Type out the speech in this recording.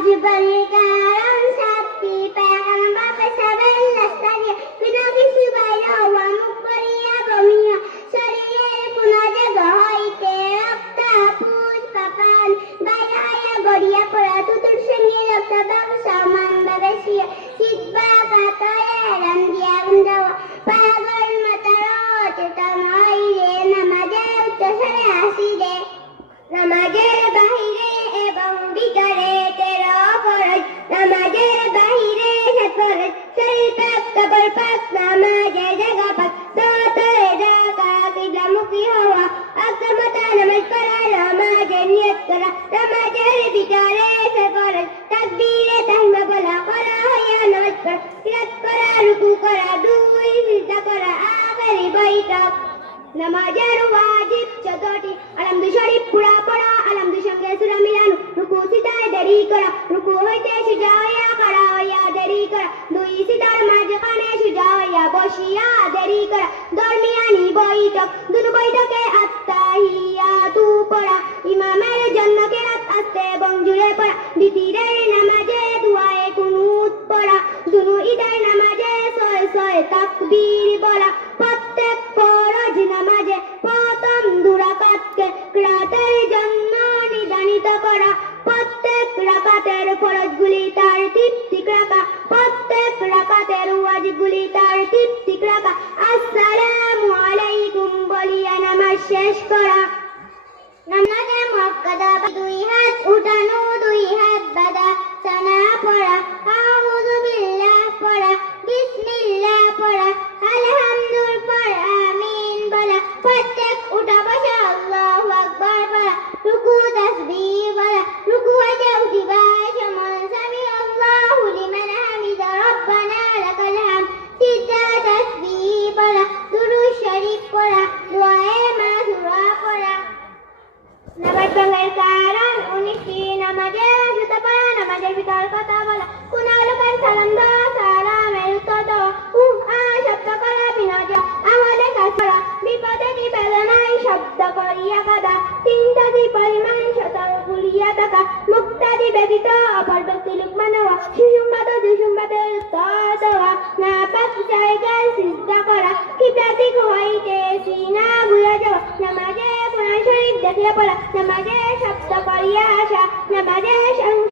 ওয়াজিবানের কারণ সাতটি পায়খানা বাপে সাবেন লাস্তারিয়া বিনা কিছু বাইরে হওয়া মুখ করিয়া বমিয়া শরীরের কোন জায়গা হইতে রক্তা পুজ পাপান বাইরে হইয়া গড়িয়া পড়া তুতুর সঙ্গে রক্ত ব্যবসা মান বেশিয়া শীতবা কাতরে রান্দিয়া গুন্ডাওয়া পাগল মাতার চেতন হইলে নামাজে উচ্চস্বরে হাসিলে নামাজের বাহিরে এবং ভিতরে তেরো ফরজ নামাজের বাহিরে সাত ফরজ শরীর পাক কবর পাক নামাজের জায়গা পাক দোতরে জায়গা কিবলামুখী হওয়া আকামতা নামাজ পড়া নামাজের নিয়ত করা নামাজের ভিতরে সাত ফরজ তাকবীরে তাহমা বলা করা হইয়া নামাজ পড়া কিরাত করা রুকু করা দুই সিজদা করা আখেরি বৈঠক নামাজের ওয়াজিব 14টি আলহামদু শরীফ পুরা পড়া আলহামদু সঙ্গে সূরা মিলানো রুকু সিজদায় দেরি করা রুকু হইতে সোজা হইয়া খাড়া হইয়া দেরি করা দুই সিজদার মাঝখানে সোজা হইয়া বসিয়া দেরি করা দরমিয়ানি বৈঠক দুনো বৈঠকে আত্তাহিয়াতু পড়া ইমামের জন্য কিরাত আস্তে এবং জুড়ে পড়া দ্বিতীয়ের নামাজে দুআয়ে কুনুত পড়া দুনো ঈদের নামাজে ছয় ছয় তাকবীর বলা প্রত্যেক ফরজ নামাজে প্রথম দুরাকাতকে কিরাতের জন্য নির্ধারিত করা প্রত্যেক রাকাতের ফরজগুলি তারতিব ঠিক রাখা প্রত্যেক রাকাতের ওয়াজিবগুলি তারতিব ঠিক রাখা আসসালামু আলাইকুম বলিয়া নামাজ শেষ করা নামাজে মুআক্কাদা দুই হাত উঠানো দুই হাত বাঁধা সানা পড়া আউযু বিল্লাহ পড়া বিসমিল্লাহ পড়া আলহামদুল পড়া আমিন বলা প্রত্যেক উঠা বসা আল্লাহু আকবার বলা রুকু তাসবিহ বলা রুকু হইতে উঠিবা সময় সামি আল্লাহু লিমান হামিদা রব্বানা লাকাল হামদ সিজদা তাসবিহ বলা দুরূদ শরীফ পড়া দুআয়ে মাসুরা পড়া নামাজ ভাঙার কারণ 19টি নামাজের জুতা পড়া নামাজের ভিতর কথা বলা কোন লোকের সালাম দেওয়া সালামের উত্তর দেওয়া শব্দ করা বিনোদ আমাদের কাজ করা বিপদে বেদনায় শব্দ করিয়া কাদা চিন্তাদি পরিমাণ শত ভুলিয়া থাকা